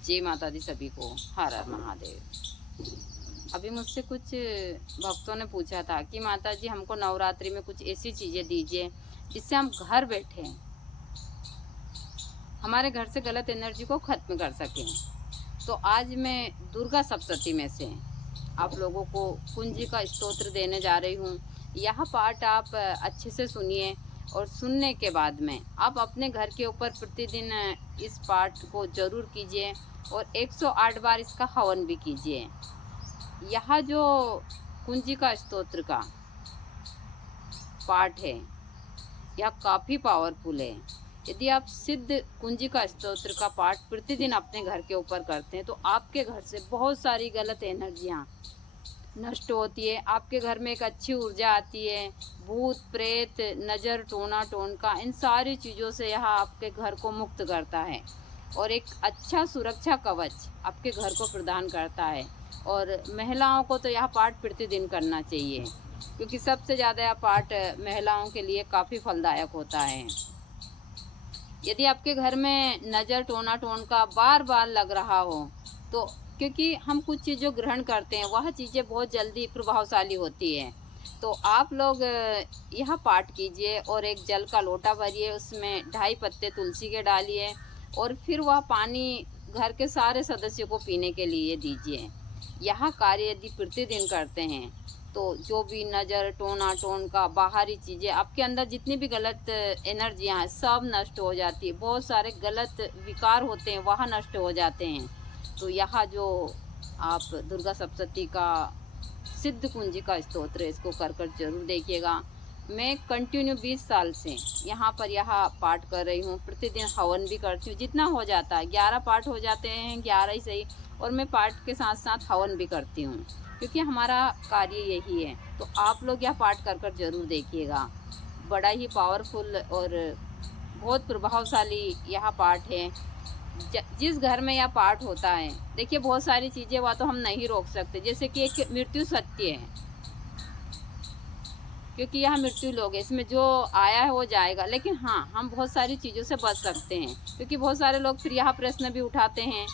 जय माता दी सभी को। हर हर महादेव। अभी मुझसे कुछ भक्तों ने पूछा था कि माता जी हमको नवरात्रि में कुछ ऐसी चीज़ें दीजिए जिससे हम घर बैठे हमारे घर से गलत एनर्जी को खत्म कर सकें। तो आज मैं दुर्गा सप्तशती में से आप लोगों को कुंजी का स्तोत्र देने जा रही हूँ। यह पाठ आप अच्छे से सुनिए और सुनने के बाद में आप अपने घर के ऊपर प्रतिदिन इस पाठ को जरूर कीजिए और 108 बार इसका हवन भी कीजिए। यह जो कुंजी का स्तोत्र का पाठ है यह काफ़ी पावरफुल है। यदि आप सिद्ध कुंजी का स्तोत्र का पाठ प्रतिदिन अपने घर के ऊपर करते हैं तो आपके घर से बहुत सारी गलत एनर्जियाँ नष्ट होती है। आपके घर में एक अच्छी ऊर्जा आती है। भूत प्रेत नज़र टोना टोनका इन सारी चीज़ों से यह आपके घर को मुक्त करता है और एक अच्छा सुरक्षा कवच आपके घर को प्रदान करता है। और महिलाओं को तो यह पाठ प्रतिदिन करना चाहिए क्योंकि सबसे ज़्यादा यह पाठ महिलाओं के लिए काफ़ी फलदायक होता है। यदि आपके घर में नज़र टोना टोन का बार बार लग रहा हो तो क्योंकि हम कुछ चीज़ें ग्रहण करते हैं वह चीज़ें बहुत जल्दी प्रभावशाली होती है। तो आप लोग यह पाठ कीजिए और एक जल का लोटा भरिए, उसमें 2.5 पत्ते तुलसी के डालिए और फिर वह पानी घर के सारे सदस्यों को पीने के लिए दीजिए। यह कार्य यदि प्रतिदिन करते हैं तो जो भी नज़र टोना टोन का बाहरी चीज़ें आपके अंदर जितनी भी गलत एनर्जियाँ हैं सब नष्ट हो जाती है। बहुत सारे गलत विकार होते हैं वह नष्ट हो जाते हैं। तो यह जो आप दुर्गा सप्तशती का सिद्ध कुंजी का स्तोत्र है इसको कर कर जरूर देखिएगा। मैं कंटिन्यू 20 साल से यहाँ पर यह पाठ कर रही हूँ। प्रतिदिन हवन भी करती हूँ जितना हो जाता है। 11 पाठ हो जाते हैं, 11 ही सही, और मैं पाठ के साथ साथ हवन भी करती हूँ क्योंकि हमारा कार्य यही है। तो आप लोग यह पाठ कर कर जरूर देखिएगा। बड़ा ही पावरफुल और बहुत प्रभावशाली यह पाठ है। जिस घर में यह पाठ होता है, देखिए बहुत सारी चीज़ें वह तो हम नहीं रोक सकते, जैसे कि एक मृत्यु सत्य है क्योंकि यह मृत्यु लोग है, इसमें जो आया है वो जाएगा। लेकिन हाँ, हम बहुत सारी चीज़ों से बच सकते हैं क्योंकि बहुत सारे लोग फिर यह प्रश्न भी उठाते हैं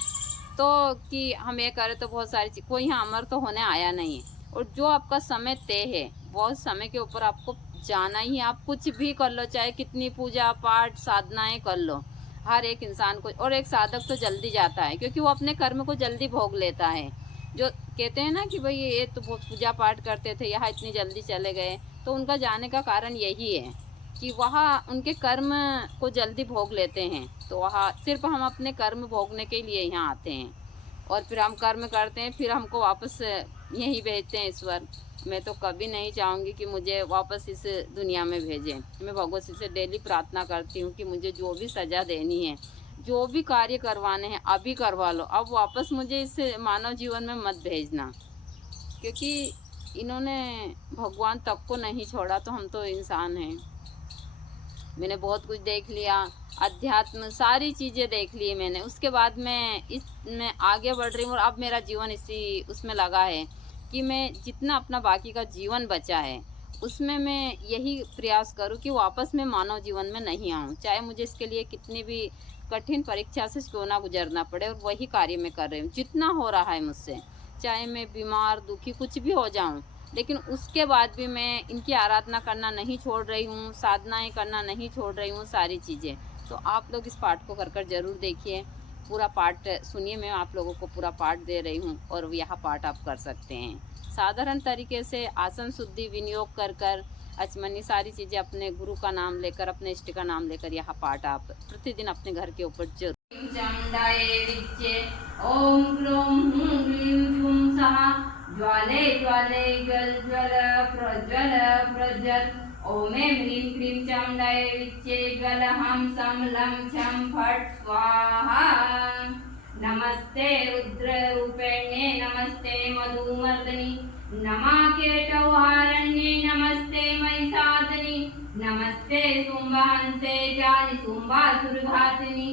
तो कि हम ये करें तो बहुत सारी चीज़, कोई यहाँ अमर तो होने आया नहीं है। और जो आपका समय तय है बहुत समय के ऊपर आपको जाना ही है। आप कुछ भी कर लो, चाहे कितनी पूजा पाठ साधनाएं कर लो, हर एक इंसान को। और एक साधक तो जल्दी जाता है क्योंकि वो अपने कर्म को जल्दी भोग लेता है। जो कहते हैं ना कि भाई ये तो बहुत पूजा पाठ करते थे यहाँ इतनी जल्दी चले गए, तो उनका जाने का कारण यही है कि वहाँ उनके कर्म को जल्दी भोग लेते हैं। तो वहाँ सिर्फ हम अपने कर्म भोगने के लिए यहाँ आते हैं और फिर हम कर्म करते हैं, फिर हमको वापस यहीं भेजते हैं ईश्वर। मैं तो कभी नहीं चाहूँगी कि मुझे वापस इस दुनिया में भेजें। मैं भगवती से डेली प्रार्थना करती हूँ कि मुझे जो भी सज़ा देनी है, जो भी कार्य करवाने हैं अभी करवा लो, अब वापस मुझे इस मानव जीवन में मत भेजना। क्योंकि इन्होंने भगवान तक को नहीं छोड़ा तो हम तो इंसान हैं। मैंने बहुत कुछ देख लिया, अध्यात्म सारी चीज़ें देख ली मैंने। उसके बाद मैं इसमें आगे बढ़ रही हूँ और अब मेरा जीवन इसी उसमें लगा है कि मैं जितना अपना बाकी का जीवन बचा है उसमें मैं यही प्रयास करूँ कि वापस मैं मानव जीवन में नहीं आऊँ, चाहे मुझे इसके लिए कितनी भी कठिन परीक्षा से क्यों ना गुजरना पड़े। और वही कार्य मैं कर रही हूँ जितना हो रहा है मुझसे, चाहे मैं बीमार दुखी कुछ भी हो जाऊँ, लेकिन उसके बाद भी मैं इनकी आराधना करना नहीं छोड़ रही हूँ, साधनाएं करना नहीं छोड़ रही हूँ, सारी चीज़ें। तो आप लोग इस पाठ को कर कर ज़रूर देखिए, पूरा पाठ सुनिए। मैं आप लोगों को पूरा पाठ दे रही हूँ और यह पाठ आप कर सकते हैं साधारण तरीके से। आसन शुद्धि विनियोग कर कर अचमनी सारी चीज़ें अपने गुरु का नाम लेकर, अपने इष्ट का नाम लेकर यह पाठ आप प्रतिदिन अपने घर के ऊपर जरूर। ओम ग्लों हूं ग्लीं झूं सहा ज्वाले ज्वाले ज्वल ज्वल प्रज्वल प्रज्वल। ओम ह्रीं क्लीं चामुण्डायै विच्चे ज्वल हम सम लं छं फट् स्वाहा। नमस्ते रुद्ररूपिण्ये नमस्ते मधुमर्दिनि नमाकेटौहारण्ये नमस्ते महिषासुनि नमस्ते शुम्भहंसे जानि शुम्भासुरघातिनि।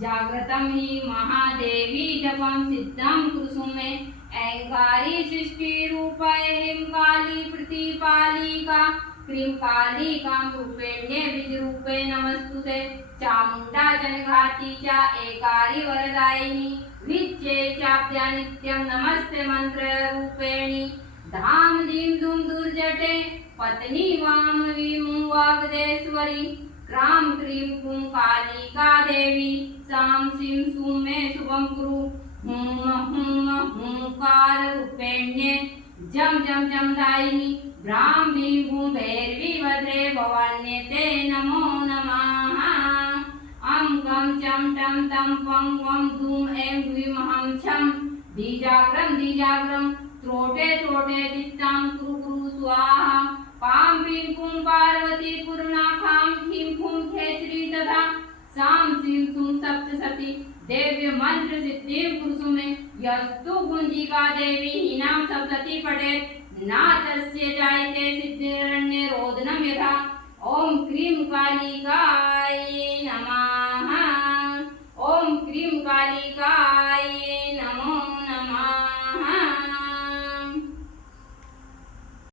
जागृतं हि महादेवी जपं सिद्धं कुरुषु मे। ऐङ्कारी सृष्टिरूपा ह्रीं काली प्रतिपालिका क्रीं कालिकां रूपेण्ये बीजरूपे नमस्तुते चामुण्डा जनिघाती च एकारी वरदायिनी विच्चे चाप्या नित्यं नमस्ते मन्त्ररूपेणी धाम धीम धूम दुर्जटे पत्नी वाम वीमु वागदेश्वरी क्रां क्रीं कुं कालिका देवी सां सीं सूं मे शुभं कुरु हुं हुंकार रूपेण्ये जम जम जम दायिनी ब्राह्मी भूं भैरवी भद्रे भवान्ये ते नमो नमः अं गं चं टं तं पं वं धूं ऐं ह्रीं हं छं दीजाग्रं त्रोटे त्रोटे दित्तां कुरु कुरु स्वाहा पां पीं पुं पार्वती पूर्णाखां खीं फूं खेचरी तथा सां सीं सूं सप्तसती देव्य मंत्र सिद्धिं कुरुसु मे यस्तु गुंजिका देवी हीनां सप्तति पठेत् न तस्य जायते सिद्धिरण्ये रोदनं यथा ओम क्रीं कालिकाय नमः ओम क्रीं कालिका